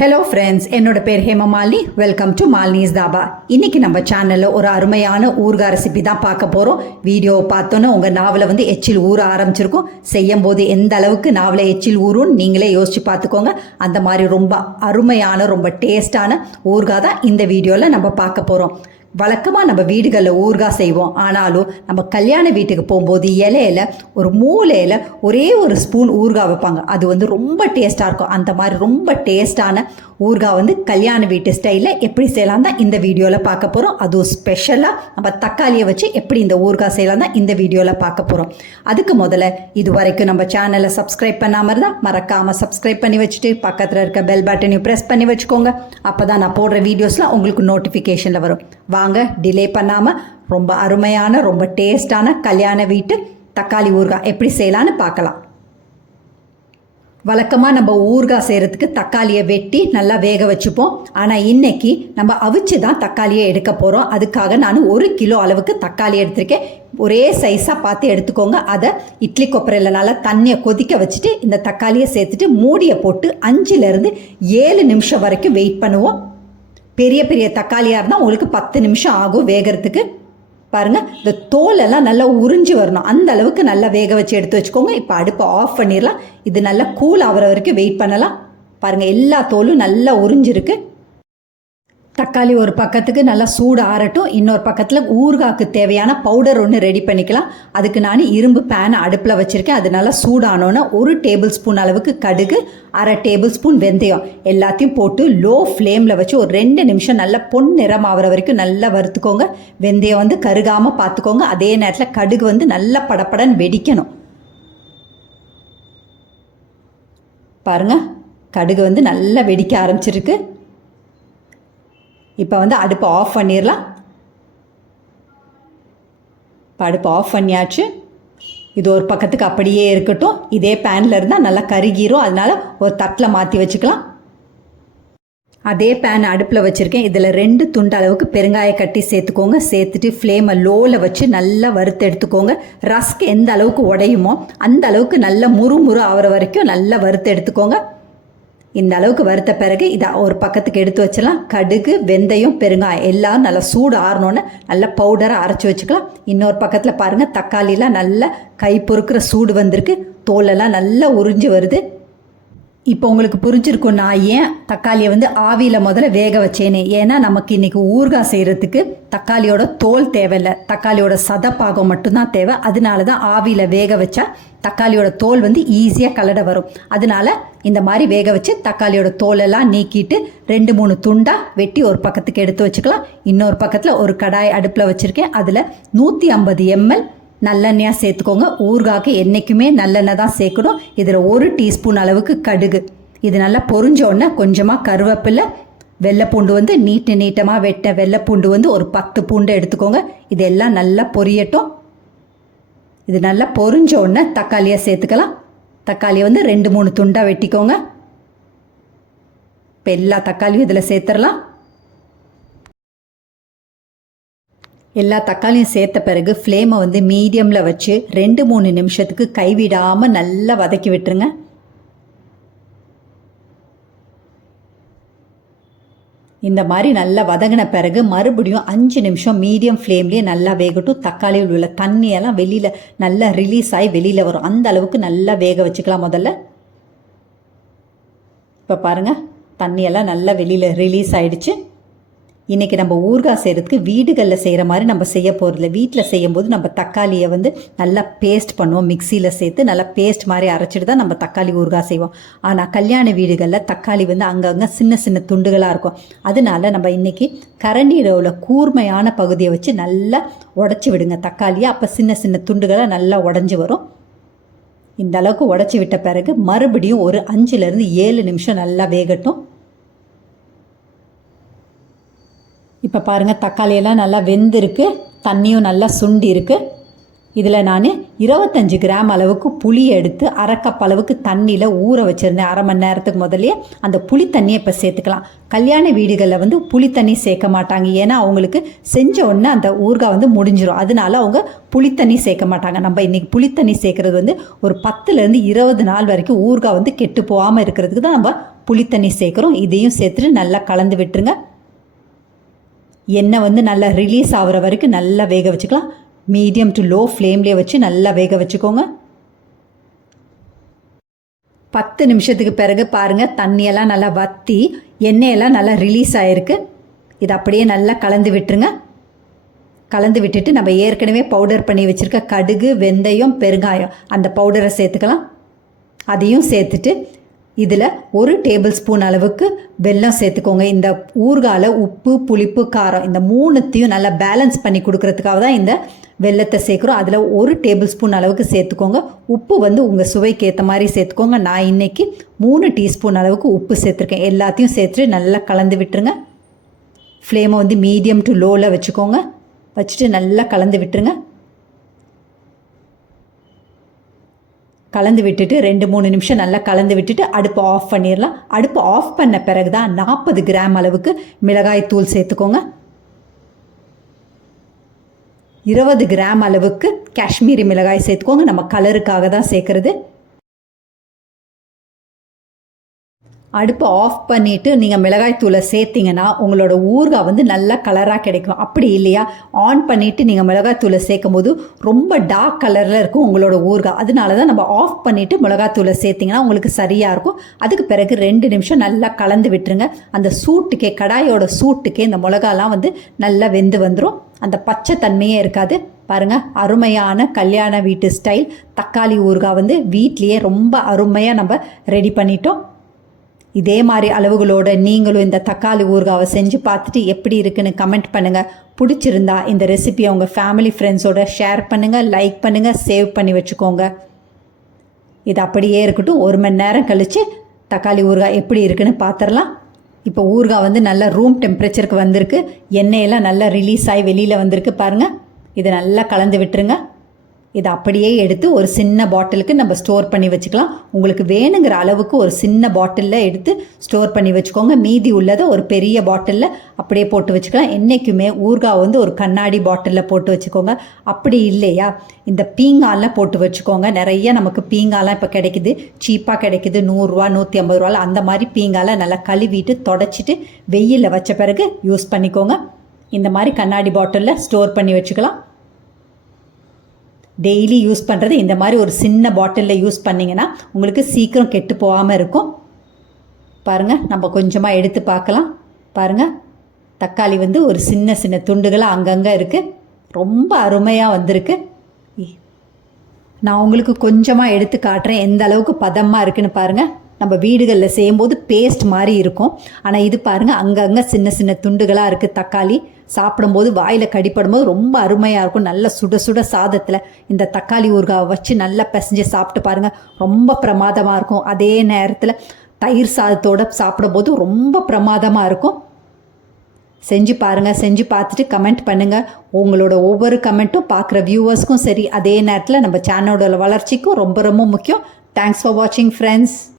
Hello friends என்னோட பேர் Hemamalini welcome to Malini's dhaba இன்னைக்கு நம்ம சேனலில் ஒரு அருமையான ஊர்கா ரெசிபி தான் பார்க்க போகிறோம் வீடியோவை பார்த்தோன்னே உங்கள் நாவலை வந்து எச்சில் ஊற ஆரம்பிச்சிருக்கும். செய்யும் போது எந்த அளவுக்கு நாவலை எச்சில் ஊறும் நீங்களே யோசிச்சு பார்த்துக்கோங்க. அந்த மாதிரி ரொம்ப அருமையான ரொம்ப டேஸ்டான ஊர்கா தான் இந்த வீடியோவில் நம்ம பார்க்க போகிறோம் வழக்கமாக நம்ம வீடுகளில் ஊறுகாய் செய்வோம். ஆனாலும் நம்ம கல்யாண வீட்டுக்கு போகும்போது இலையில ஒரு மூலையில் ஒரே ஒரு ஸ்பூன் ஊறுகாய் வைப்பாங்க. அது வந்து ரொம்ப டேஸ்ட்டாக இருக்கும். அந்த மாதிரி ரொம்ப டேஸ்டான ஊறுகாய் வந்து கல்யாண வீட்டு ஸ்டைலில் எப்படி செய்யலாம் தான் இந்த வீடியோவில் பார்க்க போகிறோம் அதுவும் ஸ்பெஷலாக நம்ம தக்காளியை வச்சு எப்படி இந்த ஊறுகாய் செய்யலாம் தான் இந்த வீடியோவில் பார்க்க போகிறோம் அதுக்கு முதல்ல இது வரைக்கும் நம்ம சேனலை சப்ஸ்கிரைப் பண்ணாமல் இருந்தால் மறக்காமல் சப்ஸ்கிரைப் பண்ணி வச்சுட்டு பக்கத்தில் இருக்க பெல் பட்டனையும் ப்ரெஸ் பண்ணி வச்சுக்கோங்க. அப்போ தான் நான் போடுற வீடியோஸ்லாம் உங்களுக்கு நோட்டிஃபிகேஷனில் வரும். வாங்க. டிலே பண்ணாமல் ரொம்ப அருமையான ரொம்ப டேஸ்டான கல்யாண வீட்டு தக்காளி ஊறுகாய் எப்படி செய்யலான்னு பார்க்கலாம். வழக்கமாக நம்ம ஊறுகாய் செய்கிறதுக்கு தக்காளியை வெட்டி நல்லா வேக வச்சுப்போம். ஆனால் இன்னைக்கு நம்ம அவிச்சு தான் தக்காளியை எடுக்க போகிறோம் அதுக்காக நான் ஒரு கிலோ அளவுக்கு தக்காளி எடுத்திருக்கேன். ஒரே சைஸாக பார்த்து எடுத்துக்கோங்க. அதை இட்லி கொப்பரையில் நல்லா தண்ணியை கொதிக்க வச்சுட்டு இந்த தக்காளியை சேர்த்துட்டு மூடியை போட்டு அஞ்சுலேருந்து ஏழு நிமிஷம் வரைக்கும் வெயிட் பண்ணுவோம். பெரிய பெரிய தக்காளியாக இருந்தால் உங்களுக்கு பத்து நிமிஷம் ஆகும் வேகிறதுக்கு. பாருங்கள் இந்த தோலெல்லாம் நல்லா உறிஞ்சி வரணும். அந்த அளவுக்கு நல்லா வேக வச்சு எடுத்து வச்சுக்கோங்க. இப்போ அடுப்பை ஆஃப் பண்ணிடலாம் இது நல்லா கூல் ஆகிற வரைக்கும் வெயிட் பண்ணலாம். பாருங்கள் எல்லா தோலும் நல்லா உறிஞ்சிருக்கு. தக்காளி ஒரு பக்கத்துக்கு நல்லா சூடு ஆறட்டும் இன்னொரு பக்கத்தில் ஊறுகாக்கு தேவையான பவுடர் ஒன்று ரெடி பண்ணிக்கலாம். அதுக்கு நான் இரும்பு பேனை அடுப்பில் வச்சுருக்கேன். அது நல்லா சூடானோன்னா ஒரு டேபிள் ஸ்பூன் அளவுக்கு கடுகு அரை டேபிள் ஸ்பூன் வெந்தயம் எல்லாத்தையும் போட்டு லோ ஃப்ளேமில் வச்சு ஒரு ரெண்டு நிமிஷம் நல்லா பொன் நிறம் ஆகிற வரைக்கும் நல்லா வறுத்துக்கோங்க. வெந்தயம் வந்து கருகாமல் பார்த்துக்கோங்க அதே நேரத்தில் கடுகு வந்து நல்லா படப்படன்னு வெடிக்கணும். பாருங்கள் கடுகு வந்து நல்லா வெடிக்க ஆரம்பிச்சிருக்கு. இப்போ வந்து அடுப்பு ஆஃப் பண்ணிடலாம் இப்போ அடுப்பு ஆஃப் பண்ணியாச்சு. இது ஒரு பக்கத்துக்கு அப்படியே இருக்கட்டும். இதே பேனில் இருந்தால் நல்லா கருகிரும். அதனால் ஒரு தட்டில் மாற்றி வச்சுக்கலாம். அதே பேன் அடுப்பில் வச்சுருக்கேன். இதில் ரெண்டு துண்டு அளவுக்கு பெருங்காய கட்டி சேர்த்துக்கோங்க. சேர்த்துட்டு ஃப்ளேமை லோவில் வச்சு நல்லா வறுத்து எடுத்துக்கோங்க. ரஸ்க் எந்த அளவுக்கு உடையுமோ அந்த அளவுக்கு நல்லா முறு முறு ஆகிற வரைக்கும் நல்லா வறுத்து எடுத்துக்கோங்க. இந்த அளவுக்கு வறுத்த பிறகு இதை ஒரு பக்கத்துக்கு எடுத்து வச்சிடலாம். கடுகு வெந்தயம் பெருங்காயம் எல்லாம் நல்லா சூடு ஆறணுன்னு நல்லா பவுடராக அரைச்சி வச்சுக்கலாம். இன்னொரு பக்கத்தில் பாருங்கள் தக்காளிலாம் நல்லா கை பொறுக்கிற சூடு வந்திருக்கு. தோலெல்லாம் நல்லா உறிஞ்சி வருது. இப்போ உங்களுக்கு புரிஞ்சிருக்கும் நான் ஏன் தக்காளியை வந்து ஆவியில் முதல்ல வேக வச்சேனே? ஏன்னா நமக்கு இன்றைக்கி ஊறுகாய் செய்கிறதுக்கு தக்காளியோட தோல் தேவையில்லை. தக்காளியோட சதப்பாகம் மட்டும்தான் தேவை. அதனால தான் ஆவியில் வேக வச்சா தக்காளியோட தோல் வந்து ஈஸியாக கலட வரும். அதனால இந்த மாதிரி வேக வச்சு தக்காளியோட தோலெல்லாம் நீக்கிட்டு ரெண்டு மூணு துண்டாக வெட்டி ஒரு பக்கத்துக்கு எடுத்து வச்சுக்கலாம். இன்னொரு பக்கத்தில் ஒரு கடாய் அடுப்பில் வச்சுருக்கேன். அதில் நூற்றி ஐம்பது எம்எல் நல்லெண்ணெயாக சேர்த்துக்கோங்க. ஊறுகாய்க்கு என்றைக்குமே நல்லெண்ணெய் தான் சேர்க்கணும். இதில் ஒரு டீஸ்பூன் அளவுக்கு கடுகு. இது நல்லா பொறிஞ்சோடனே கொஞ்சமாக கருவேப்பிலை வெள்ளைப்பூண்டு வந்து நீட்டு நீட்டமாக வெட்ட வெள்ளைப்பூண்டு வந்து ஒரு பத்து பூண்டு எடுத்துக்கோங்க. இதெல்லாம் நல்லா பொரியட்டும். இது நல்லா பொரிஞ்ச உடனே தக்காளியை சேர்த்துக்கலாம். தக்காளியை வந்து ரெண்டு மூணு துண்டாக வெட்டிக்கோங்க. இப்போ எல்லா தக்காளியும் இதில் சேர்த்துடலாம். எல்லா தக்காளியும் சேர்த்த பிறகு ஃப்ளேமை வந்து மீடியமில் வச்சு ரெண்டு மூணு நிமிஷத்துக்கு கைவிடாமல் நல்லா வதக்கி விட்டுருங்க. இந்த மாதிரி நல்லா வதங்கின பிறகு மறுபடியும் அஞ்சு நிமிஷம் மீடியம் ஃப்ளேம்லேயே நல்லா வேகட்டும். தக்காளியில் உள்ள தண்ணியெல்லாம் வெளியில் நல்லா ரிலீஸ் ஆகி வெளியில் வரும். அந்த அளவுக்கு நல்லா வேக வச்சுக்கலாம் முதல்ல. இப்போ பாருங்கள் தண்ணியெல்லாம் நல்லா வெளியில் ரிலீஸ் ஆகிடுச்சு இன்றைக்கி நம்ம ஊறுகாய் செய்கிறதுக்கு வீடுகளில் செய்கிற மாதிரி நம்ம செய்ய போகிறதில்ல வீட்டில் செய்யும்போது நம்ம தக்காளியை வந்து நல்லா பேஸ்ட் பண்ணுவோம். மிக்சியில் சேர்த்து நல்லா பேஸ்ட் மாதிரி அரைச்சிட்டு தான் நம்ம தக்காளி ஊறுகாய் செய்வோம். ஆனால் கல்யாண வீடுகளில் தக்காளி வந்து அங்கங்கே சின்ன சின்ன துண்டுகளாக இருக்கும். அதனால நம்ம இன்றைக்கி கரண்டியில் உள்ள கூர்மையான பகுதியை வச்சு நல்லா உடச்சி விடுங்க. தக்காளியை அப்போ சின்ன சின்ன துண்டுகளாக நல்லா உடஞ்சி வரும். இந்த அளவுக்கு உடச்சி விட்ட பிறகு மறுபடியும் ஒரு அஞ்சுலேருந்து ஏழு நிமிஷம் நல்லா வேகட்டும். இப்போ பாருங்கள் தக்காளியெல்லாம் நல்லா வெந்திருக்கு தண்ணியும் நல்லா சுண்டி இருக்கு. இதில் நான் இருபத்தஞ்சு கிராம் அளவுக்கு புளி எடுத்து அரைக்கப் அளவுக்கு தண்ணியில் ஊற வச்சுருந்தேன். அரை மணி நேரத்துக்கு முதல்லயே அந்த புளி தண்ணியை இப்போ சேர்த்துக்கலாம். கல்யாண வீடுகளில் வந்து புளி தண்ணி சேர்க்க மாட்டாங்க. ஏன்னா அவங்களுக்கு செஞ்ச உடனே அந்த ஊறுகாய் வந்து முடிஞ்சிடும் அதனால அவங்க புளி தண்ணி சேர்க்க மாட்டாங்க. நம்ம இன்றைக்கி புளி தண்ணி சேர்க்குறது வந்து ஒரு பத்துலேருந்து இருபது நாள் வரைக்கும் ஊறுகாய் வந்து கெட்டு போகாமல் இருக்கிறதுக்கு தான் நம்ம புளி தண்ணி சேர்க்குறோம். இதையும் சேர்த்துட்டு நல்லா கலந்து விட்டுருங்க. எண்ணெய் வந்து நல்லா ரிலீஸ் ஆகிற வரைக்கும் நல்லா வேக வச்சுக்கலாம். மீடியம் டு லோ ஃப்ளேம்லேயே வச்சு நல்லா வேக வச்சுக்கோங்க. பத்து நிமிஷத்துக்கு பிறகு பாருங்கள் தண்ணியெல்லாம் நல்லா வற்றி எண்ணெயெல்லாம் நல்லா ரிலீஸ் ஆகிருக்கு இது அப்படியே நல்லா கலந்து விட்டுருங்க. கலந்து விட்டுட்டு நம்ம ஏற்கனவே பவுடர் பண்ணி வச்சுருக்க கடுகு வெந்தயம் பெருங்காயம் அந்த பவுடரை சேர்த்துக்கலாம். அதையும் சேர்த்துட்டு இதில் ஒரு டேபிள் ஸ்பூன் அளவுக்கு வெல்லம் சேர்த்துக்கோங்க. இந்த ஊறுகால உப்பு புளிப்பு காரம் இந்த மூணுத்தையும் நல்லா பேலன்ஸ் பண்ணி கொடுக்கறதுக்காக தான் இந்த வெல்லத்தை சேர்க்குறோம். அதில் ஒரு டேபிள் ஸ்பூன் அளவுக்கு சேர்த்துக்கோங்க. உப்பு வந்து உங்கள் சுவைக்கு ஏற்ற மாதிரி சேர்த்துக்கோங்க. நான் இன்றைக்கி மூணு டீஸ்பூன் அளவுக்கு உப்பு சேர்த்துருக்கேன். எல்லாத்தையும் சேர்த்துட்டு நல்லா கலந்து விட்டுருங்க. ஃப்ளேமை வந்து மீடியம் டு லோவில் வச்சுக்கோங்க. வச்சுட்டு நல்லா கலந்து விட்டுருங்க. கலந்து விட்டுட்டு ரெண்டு மூணு நிமிஷம் நல்லா கலந்து விட்டுட்டு அடுப்பை ஆஃப் பண்ணிடலாம். அடுப்பு ஆஃப் பண்ண பிறகு தான் நாற்பது கிராம் அளவுக்கு மிளகாய் தூள் சேர்த்துக்கோங்க. இருபது கிராம் அளவுக்கு காஷ்மீரி மிளகாய் சேர்த்துக்கோங்க. நம்ம கலருக்காக தான் சேர்க்குறது. அடுப்பை ஆஃப் பண்ணிவிட்டு நீங்கள் மிளகாய் தூளை சேர்த்திங்கன்னா உங்களோட ஊறுகாய் வந்து நல்லா கலராக கிடைக்கும். அப்படி இல்லையா? ஆன் பண்ணிவிட்டு நீங்கள் மிளகாய்த்தூளை சேர்க்கும் போது ரொம்ப டார்க் கலரில் இருக்கும் உங்களோட ஊறுகாய். அதனால தான் நம்ம ஆஃப் பண்ணிவிட்டு மிளகாத்தூளை சேர்த்திங்கன்னா உங்களுக்கு சரியாக இருக்கும். அதுக்கு பிறகு ரெண்டு நிமிஷம் நல்லா கலந்து விட்டுருங்க. அந்த சூட்டுக்கே கடாயோட சூட்டுக்கே இந்த மிளகாலாம் வந்து நல்லா வெந்து வந்துடும் அந்த பச்சை தன்மையே இருக்காது. பாருங்கள் அருமையான கல்யாண வீட்டு ஸ்டைல் தக்காளி ஊறுகாய் வந்து வீட்லேயே ரொம்ப அருமையாக நம்ம ரெடி பண்ணிட்டோம். இதே மாதிரி அளவுகளோட நீங்களும் இந்த தக்காளி ஊறுகாவை செஞ்சு பார்த்துட்டு எப்படி இருக்குன்னு கமெண்ட் பண்ணுங்கள் பிடிச்சிருந்தா இந்த ரெசிபியை உங்கள் ஃபேமிலி ஃப்ரெண்ட்ஸோட ஷேர் பண்ணுங்கள் லைக் பண்ணுங்கள் சேவ் பண்ணி வச்சுக்கோங்க. இது அப்படியே இருக்கட்டும். ஒரு மணி நேரம் கழித்து தக்காளி ஊறுகாய் எப்படி இருக்குன்னு பார்த்துடலாம் இப்போ ஊறுகாய் வந்து நல்லா ரூம் டெம்பரேச்சருக்கு வந்திருக்கு. எண்ணெயெல்லாம் நல்லா ரிலீஸ் ஆகி வெளியில் வந்திருக்கு பாருங்கள் இதை நல்லா கலந்து விட்டுருங்க. இதை அப்படியே எடுத்து ஒரு சின்ன பாட்டிலுக்கு நம்ம ஸ்டோர் பண்ணி வச்சுக்கலாம். உங்களுக்கு வேணுங்கிற அளவுக்கு ஒரு சின்ன பாட்டிலில் எடுத்து ஸ்டோர் பண்ணி வச்சுக்கோங்க. மீதி உள்ளதை ஒரு பெரிய பாட்டிலில் அப்படியே போட்டு வச்சுக்கலாம். என்றைக்குமே ஊறுகாய் வந்து ஒரு கண்ணாடி பாட்டிலில் போட்டு வச்சுக்கோங்க. அப்படி இல்லையா? இந்த பீங்காலாம் போட்டு வச்சுக்கோங்க. நிறைய நமக்கு பீங்காலாம் இப்போ கிடைக்குது. சீப்பாக கிடைக்குது. நூறுரூவா நூற்றி ஐம்பது ரூபாயில் அந்த மாதிரி பீங்கால நல்லா கழுவிட்டு தொடச்சிட்டு வெயிலில் வச்ச பிறகு யூஸ் பண்ணிக்கோங்க. இந்த மாதிரி கண்ணாடி பாட்டிலில் ஸ்டோர் பண்ணி வச்சுக்கலாம். டெய்லி யூஸ் பண்ணுறது இந்த மாதிரி ஒரு சின்ன பாட்டிலில் யூஸ் பண்ணிங்கன்னா உங்களுக்கு சீக்கிரம் கெட்டு போகாமல் இருக்கும். பாருங்கள் நம்ம கொஞ்சமாக எடுத்து பார்க்கலாம். பாருங்கள் தக்காளி வந்து ஒரு சின்ன சின்ன துண்டுகளாக அங்கங்கே இருக்குது ரொம்ப அருமையாக வந்திருக்கு. நான் உங்களுக்கு கொஞ்சமாக எடுத்து காட்டுறேன். எந்த அளவுக்கு பதமாக இருக்குன்னு பாருங்கள் நம்ம வீடுகளில் செய்யும்போது பேஸ்ட் மாதிரி இருக்கும். ஆனால் இது பாருங்கள் அங்கங்கே சின்ன சின்ன துண்டுகளாக இருக்குது தக்காளி. சாப்பிடும்போது வாயில் கடிப்படும் போது ரொம்ப அருமையாக இருக்கும். நல்ல சுட சுட சாதத்தில் இந்த தக்காளி ஊறுகாவை வச்சு நல்லா பிசைஞ்சு சாப்பிட்டு பாருங்கள் ரொம்ப பிரமாதமாக இருக்கும். அதே நேரத்தில் தயிர் சாதத்தோடு சாப்பிடும்போது ரொம்ப பிரமாதமாக இருக்கும். செஞ்சு பாருங்கள் செஞ்சு பார்த்துட்டு கமெண்ட் பண்ணுங்கள் உங்களோட ஒவ்வொரு கமெண்ட்டும் பார்க்குற வியூவர்ஸ்க்கும் சரி. அதே நேரத்தில் நம்ம சேனலோட வளர்ச்சிக்கும் ரொம்ப ரொம்ப முக்கியம். தேங்க்ஸ் ஃபார் வாட்சிங் ஃப்ரெண்ட்ஸ்